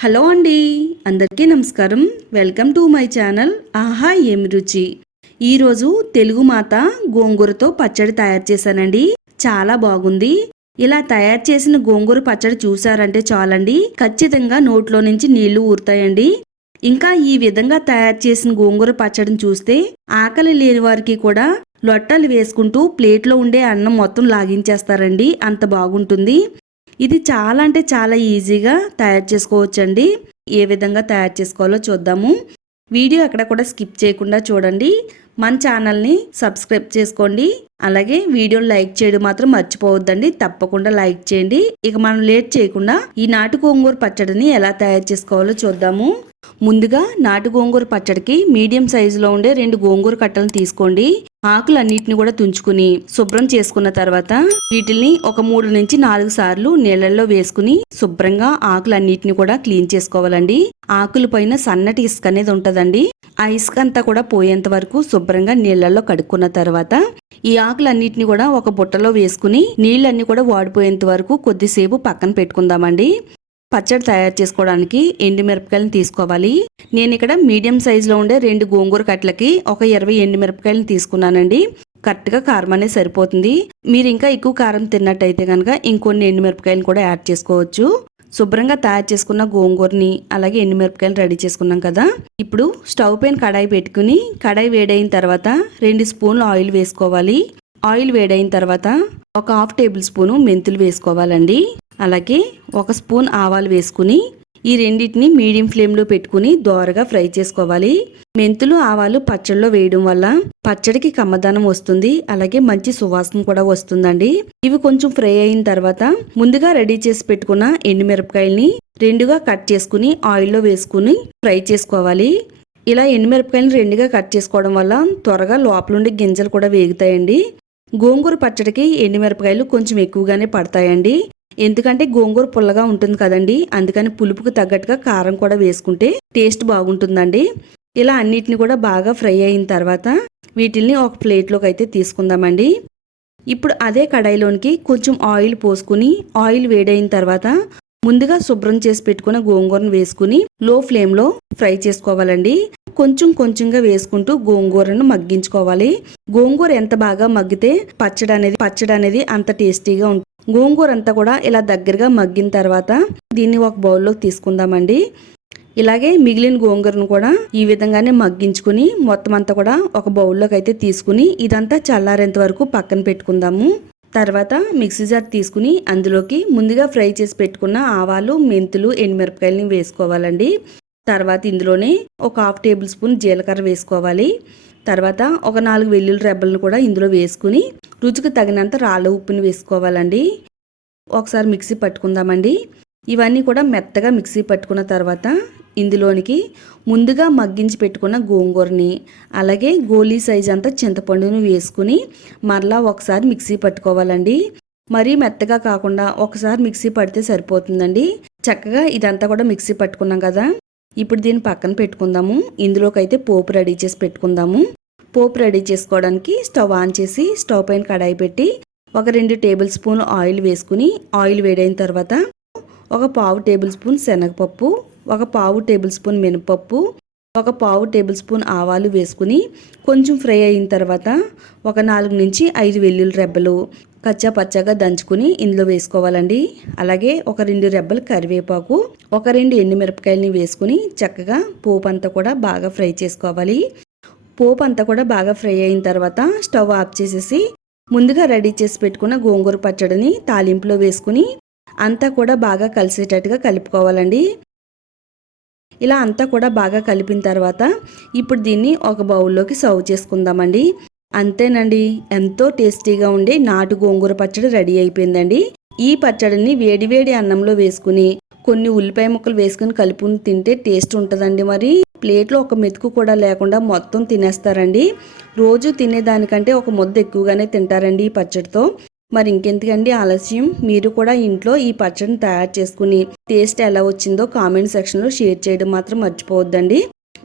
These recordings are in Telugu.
హలో అండి అందరికీ నమస్కారం. వెల్కమ్ టు మై ఛానల్ ఆహా ఏమి రుచి. ఈరోజు తెలుగు మాత గోంగూరతో పచ్చడి తయారు చేశానండి. చాలా బాగుంది. ఇలా తయారు చేసిన గోంగూర పచ్చడి చూసారంటే చాలండి. ఖచ్చితంగా నోట్లో నుంచి నీళ్ళు ఊరుతాయండి. ఇంకా ఈ విధంగా తయారు చేసిన గోంగూర పచ్చడిని చూస్తే ఆకలి లేని వారికి కూడా లొట్టలు వేసుకుంటూ ప్లేట్లో ఉండే అన్నం మొత్తం లాగించేస్తారండి. అంత బాగుంటుంది. ఇది చాలా అంటే చాలా ఈజీగా తయారు చేసుకోవచ్చండి. ఏ విధంగా తయారు చేసుకోవాలో చూద్దాము. వీడియో అక్కడ కూడా స్కిప్ చేయకుండా చూడండి. మన ఛానల్ని సబ్స్క్రైబ్ చేసుకోండి. అలాగే వీడియో లైక్ చేయడం మాత్రం మర్చిపోవద్దండి. తప్పకుండా లైక్ చేయండి. ఇక మనం లేట్ చేయకుండా ఈ నాటు గోంగూర పచ్చడిని ఎలా తయారు చేసుకోవాలో చూద్దాము. ముందుగా నాటు గోంగూర పచ్చడికి మీడియం సైజులో ఉండే రెండు గోంగూర కట్టలను తీసుకోండి. ఆకులన్నిటిని కూడా తుంచుకుని శుభ్రం చేసుకున్న తర్వాత వీటిని ఒక మూడు నుంచి నాలుగు సార్లు నీళ్ళల్లో వేసుకుని శుభ్రంగా ఆకులన్నిటిని కూడా క్లీన్ చేసుకోవాలండి. ఆకుల పైన సన్నటి ఇసుక అనేది ఉంటదండి. ఆ ఇసుక అంతా కూడా పోయేంత వరకు శుభ్రంగా నీళ్ళల్లో కడుక్కున్న తర్వాత ఈ ఆకులన్నిటిని కూడా ఒక బుట్టలో వేసుకుని నీళ్ళన్ని కూడా వాడిపోయేంత వరకు కొద్దిసేపు పక్కన పెట్టుకుందామండి. పచ్చడి తయారు చేసుకోవడానికి ఎండుమిరపకాయలను తీసుకోవాలి. నేను ఇక్కడ మీడియం సైజులో ఉండే రెండు గోంగూర కట్లకి ఒక ఇరవై ఎండుమిరపకాయలను తీసుకున్నానండి. కరెక్ట్గా కారం అనేది సరిపోతుంది. మీరు ఇంకా ఎక్కువ కారం తిన్నట్టయితే కనుక ఇంకొన్ని ఎండుమిరపకాయలను కూడా యాడ్ చేసుకోవచ్చు. శుభ్రంగా తయారు చేసుకున్న గోంగూరని అలాగే ఎండుమిరపకాయలు రెడీ చేసుకున్నాం కదా. ఇప్పుడు స్టవ్ పైన కడాయి పెట్టుకుని కడాయి వేడైన తర్వాత రెండు స్పూన్లు ఆయిల్ వేసుకోవాలి. ఆయిల్ వేడైన తర్వాత ఒక హాఫ్ టేబుల్ స్పూను మెంతులు వేసుకోవాలండి. అలాగే ఒక స్పూన్ ఆవాలు వేసుకుని ఈ రెండింటిని మీడియం ఫ్లేమ్లో పెట్టుకుని దోరగా ఫ్రై చేసుకోవాలి. మెంతులు ఆవాలు పచ్చడిలో వేయడం వల్ల పచ్చడికి కమ్మదనం వస్తుంది. అలాగే మంచి సువాసన కూడా వస్తుందండి. ఇవి కొంచెం ఫ్రై అయిన తర్వాత ముందుగా రెడీ చేసి పెట్టుకున్న ఎండుమిరపకాయల్ని రెండుగా కట్ చేసుకుని ఆయిల్లో వేసుకుని ఫ్రై చేసుకోవాలి. ఇలా ఎండుమిరపకాయలను రెండుగా కట్ చేసుకోవడం వల్ల త్వరగా లోపలుండి గింజలు కూడా వేగుతాయండి. గోంగూర పచ్చడికి ఎండుమిరపకాయలు కొంచెం ఎక్కువగానే పడతాయండి. ఎందుకంటే గోంగూర పుల్లగా ఉంటుంది కదండి. అందుకని పులుపుకు తగ్గట్టుగా కారం కూడా వేసుకుంటే టేస్ట్ బాగుంటుందండి. ఇలా అన్నిటిని కూడా బాగా ఫ్రై అయిన తర్వాత వీటిల్ని ఒక ప్లేట్లోకి అయితే తీసుకుందామండి. ఇప్పుడు అదే కడాయిలోనికి కొంచెం ఆయిల్ పోసుకుని ఆయిల్ వేడైన తర్వాత ముందుగా శుభ్రం చేసి పెట్టుకున్న గోంగూరను వేసుకుని లో ఫ్లేమ్లో ఫ్రై చేసుకోవాలండి. కొంచెం కొంచెంగా వేసుకుంటూ గోంగూరను మగ్గించుకోవాలి. గోంగూర ఎంత బాగా మగ్గితే పచ్చడి అనేది పచ్చడి అనేది అంత టేస్టీగా ఉంటుంది గోంగూర అంతా కూడా ఇలా దగ్గరగా మగ్గిన తర్వాత దీన్ని ఒక బౌల్లోకి తీసుకుందామండి. ఇలాగే మిగిలిన గోంగూరను కూడా ఈ విధంగానే మగ్గించుకుని మొత్తం అంతా కూడా ఒక బౌల్లోకి అయితే తీసుకుని ఇదంతా చల్లారేంత వరకు పక్కన పెట్టుకుందాము. తర్వాత మిక్సీ జార్ తీసుకుని అందులోకి ముందుగా ఫ్రై చేసి పెట్టుకున్న ఆవాలు మెంతులు ఎండుమిరపకాయలని వేసుకోవాలండి. తర్వాత ఇందులోనే ఒక హాఫ్ టేబుల్ స్పూన్ జీలకర్ర వేసుకోవాలి. తర్వాత ఒక నాలుగు వెల్లుల్లి రెబ్బలను కూడా ఇందులో వేసుకుని రుచికి తగినంత రాళ్ళ ఉప్పుని వేసుకోవాలండి. ఒకసారి మిక్సీ పట్టుకుందామండి. ఇవన్నీ కూడా మెత్తగా మిక్సీ పట్టుకున్న తర్వాత ఇందులోనికి ముందుగా మగ్గించి పెట్టుకున్న గోంగూరని అలాగే గోలీ సైజ్ అంతా చింతపండుని వేసుకుని మరలా ఒకసారి మిక్సీ పట్టుకోవాలండి. మరీ మెత్తగా కాకుండా ఒకసారి మిక్సీ పడితే సరిపోతుందండి. చక్కగా ఇదంతా కూడా మిక్సీ పట్టుకున్నాం కదా. ఇప్పుడు దీన్ని పక్కన పెట్టుకుందాము. ఇందులోకి అయితే పోపు రెడీ చేసి పెట్టుకుందాము. పోపు రెడీ చేసుకోవడానికి స్టవ్ ఆన్ చేసి స్టవ్ పైన కడాయి పెట్టి ఒక రెండు టేబుల్ స్పూన్ ఆయిల్ వేసుకుని ఆయిల్ వేడైన తర్వాత ఒక పావు టేబుల్ స్పూన్ శనగపప్పు ఒక పావు టేబుల్ స్పూన్ మినపప్పు ఒక పావు టేబుల్ స్పూన్ ఆవాలు వేసుకుని కొంచెం ఫ్రై అయిన తర్వాత ఒక నాలుగు నుంచి ఐదు వెల్లుల్లి రెబ్బలు కచ్చా పచ్చగా దంచుకుని ఇందులో వేసుకోవాలండి. అలాగే ఒక రెండు రెబ్బలు కరివేపాకు ఒక రెండు ఎండుమిరపకాయలని వేసుకుని చక్కగా పోపు అంతా కూడా బాగా ఫ్రై చేసుకోవాలి. పోపు అంతా కూడా బాగా ఫ్రై అయిన తర్వాత స్టవ్ ఆఫ్ చేసేసి ముందుగా రెడీ చేసి పెట్టుకున్న గోంగూర పచ్చడిని తాలింపులో వేసుకుని అంతా కూడా బాగా కలిసేటట్టుగా కలుపుకోవాలండి. ఇలా అంతా కూడా బాగా కలిపిన తర్వాత ఇప్పుడు దీన్ని ఒక బౌల్లోకి సర్వ్ చేసుకుందామండి. అంతేనండి ఎంతో టేస్టీగా ఉండే నాటు గోంగూర పచ్చడి రెడీ అయిపోయిందండి. ఈ పచ్చడిని వేడివేడి అన్నంలో వేసుకుని కొన్ని ఉల్లిపాయ ముక్కలు వేసుకుని కలుపుని తింటే టేస్ట్ ఉంటుందండి మరి. ప్లేట్లో ఒక మెతుకు కూడా లేకుండా మొత్తం తినేస్తారండి. రోజు తినేదానికంటే ఒక ముద్ద ఎక్కువగానే తింటారండి ఈ పచ్చడితో. మరి ఇంకెందుకండి ఆలస్యం? మీరు కూడా ఇంట్లో ఈ పచ్చడిని తయారు చేసుకుని టేస్ట్ ఎలా వచ్చిందో కామెంట్ సెక్షన్లో షేర్ చేయడం మాత్రం మర్చిపోవద్దండి.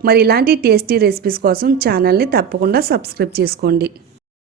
మరి ఇలాంటి టేస్టీ రెసిపీస్ కోసం ఛానల్ని తప్పకుండా సబ్స్క్రైబ్ చేసుకోండి.